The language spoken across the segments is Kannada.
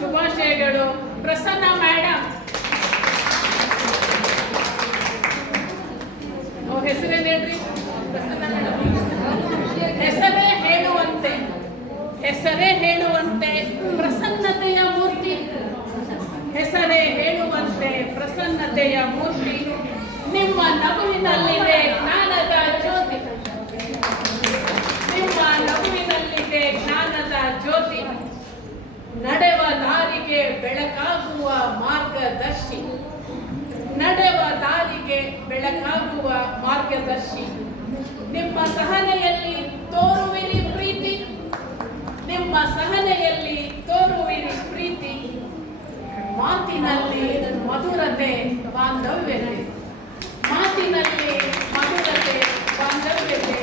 ಶುಭಾಶಯಗಳು. ಪ್ರಸನ್ನ ಮೇಡಮ್ ಹೆಸರೇನು ಹೇಳ್ರಿ? ಪ್ರಸನ್ನ ಮೇಡಮ್ ಹೆಸರೇ ಹೇಳುವಂತೆ ಪ್ರಸನ್ನತೆಯ ಮೂರ್ತಿ. ಹೆಸರೇ ಹೇಳುವಂತೆ ಪ್ರಸನ್ನತೆಯ ಮೂರ್ತಿ. ನಿಮ್ಮ ನಗುವಿನಲ್ಲಿದೆ ಜ್ಞಾನದ ಜ್ಯೋತಿ. ನಿಮ್ಮ ನಗುವಿನಲ್ಲಿದೆ ಜ್ಞಾನದ ಜ್ಯೋತಿ. ನಡೆವ ದಾರಿಗೆ ಬೆಳಕಾಗುವ ಮಾರ್ಗದರ್ಶಿ. ನಡೆವ ದಾರಿಗೆ ಬೆಳಕಾಗುವ ಮಾರ್ಗದರ್ಶಿ. ನಿಮ್ಮ ಸಹನೆಯಲ್ಲಿ ತೋರುವಿರಿ ಪ್ರೀತಿ. ನಿಮ್ಮ ಸಹನೆಯಲ್ಲಿ ತೋರುವಿರಿ ಪ್ರೀತಿ. ಮಾತಿನಲ್ಲಿ ಮಧುರತೆ ಬಾಂಧವ್ಯತೆ. ಮಾತಿನಲ್ಲಿ ಮಧುರತೆ ಬಾಂಧವ್ಯತೆ.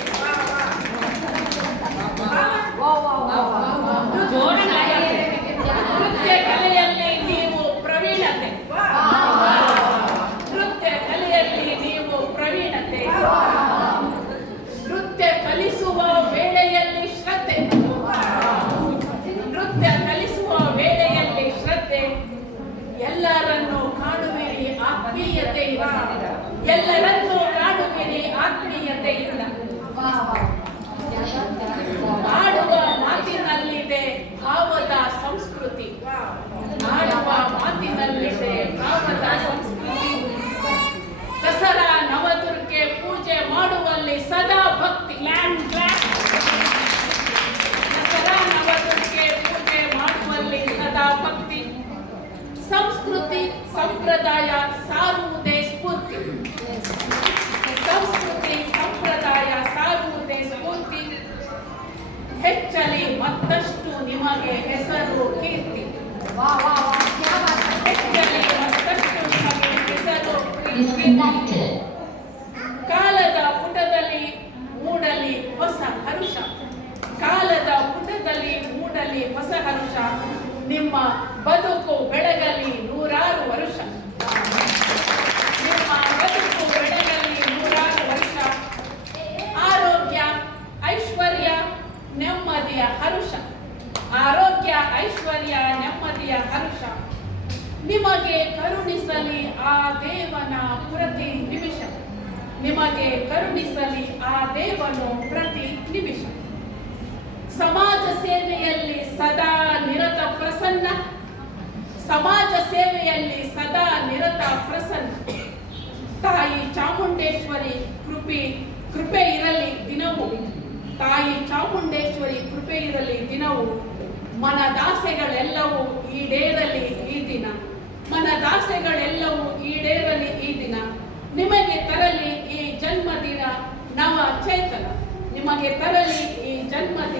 ನೃತ್ಯ ಕಲೆಯಲ್ಲಿ ನೀವು ಪ್ರವೀಣತೆ. ನೃತ್ಯ ಕಲೆಯಲ್ಲಿ ನೀವು ಪ್ರವೀಣತೆ. ನೃತ್ಯ ಕಲಿಸುವ ವೇಳೆಯಲ್ಲಿ ಶ್ರದ್ಧೆ. ನೃತ್ಯ ಕಲಿಸುವ ವೇಳೆಯಲ್ಲಿ ಶ್ರದ್ಧೆ. ಎಲ್ಲರನ್ನು ಕಾಣುವಿರಿ ಆತ್ಮೀಯತೆಯಿಂದ. ಎಲ್ಲರನ್ನೂ ಕಾಣುವಿರಿ ಆತ್ಮೀಯತೆಯಿಂದ. ಆಡುವ ಮಾತಿನಲ್ಲಿದೆ ಭಾವದ ಸಂಸ್ಕೃತಿ. ಆಡುವ ಮಾತಿನಲ್ಲಿದೆ ಭಾವದ ಸಂಸ್ಕೃತಿ. ದಸರಾ ನವದುರ್ಗೆ ಪೂಜೆ ಮಾಡುವಲ್ಲಿ ಸದಾ ಭಕ್ತಿ. ದಸರಾ ನವದುರ್ಗೆ ಪೂಜೆ ಮಾಡುವಲ್ಲಿ ಸದಾ ಭಕ್ತಿ. ಸಂಸ್ಕೃತಿ ಸಂಪ್ರದಾಯ ಸಾರುವುದೇ ಸ್ಫೂರ್ತಿ. ಸಂಸ್ಕೃತಿ ಸಂಪ್ರದಾಯ ಸಾರುವುದೇ ಸ್ಫೂರ್ತಿ. ಹೆಚ್ಚಲಿ ಮತ್ತಷ್ಟು ನಿಮಗೆ ಹೆಸರು ಕೀರ್ತಿ. ಹೆಚ್ಚಲಿ ಮತ್ತಷ್ಟು ನಿಮಗೆ ಹೆಸರು ಕೀರ್ತಿ. ಕಾಲದ ಪುಟದಲ್ಲಿ ಮೂಡಲಿ ಹೊಸ ಹರುಷ. ಕಾಲದ ಪುಟದಲ್ಲಿ ಮೂಡಲಿ ಹೊಸ ಹರುಷ. ನಿಮ್ಮ ಬದುಕು ಬೆಳಗಲಿ ನೂರಾರು ವರುಷ. ನಿಮ್ಮ ಬದುಕು ಬೆಳಗಲಿ ನೂರಾರು ವರ್ಷ. ಆರೋಗ್ಯ ಐಶ್ವರ್ಯ ನೆಮ್ಮದಿಯ ಹರುಷ. ಆರೋಗ್ಯ ಐಶ್ವರ್ಯ ನೆಮ್ಮದಿಯ ಹರುಷ. ನಿಮಗೆ ಕರುಣಿಸಲಿ ಆ ದೇವನ ಪ್ರತಿ ನಿಮಿಷ. ನಿಮಗೆ ಕರುಣಿಸಲಿ ಆ ದೇವನು ಪ್ರತಿ ನಿಮಿಷ. ಸಮಾಜ ಸೇವೆಯಲ್ಲಿ ಸದಾ ನಿರತ ಪ್ರಸನ್ನ. ಸಮಾಜ ಸೇವೆಯಲ್ಲಿ ಸದಾ ನಿರತ ಪ್ರಸನ್ನ. ತಾಯಿ ಚಾಮುಂಡೇಶ್ವರಿ ಕೃಪೆ ಇರಲಿ ದಿನವೂ. ತಾಯಿ ಚಾಮುಂಡೇಶ್ವರಿ ಕೃಪೆ ಇರಲಿ ದಿನವೂ. ಮನದಾಸೆಗಳೆಲ್ಲವೂ ಈಡೇರಲಿ ಈ ದಿನ. ಮನದಾಸೆಗಳೆಲ್ಲವೂ ಈಡೇರಲಿ ಈ ದಿನ. ನಿಮಗೆ ತರಲಿ ಈ ಜನ್ಮದಿನ ನವ ಚೇತನ. ನಿಮಗೆ ತರಲಿ ಈ ಜನ್ಮದಿನ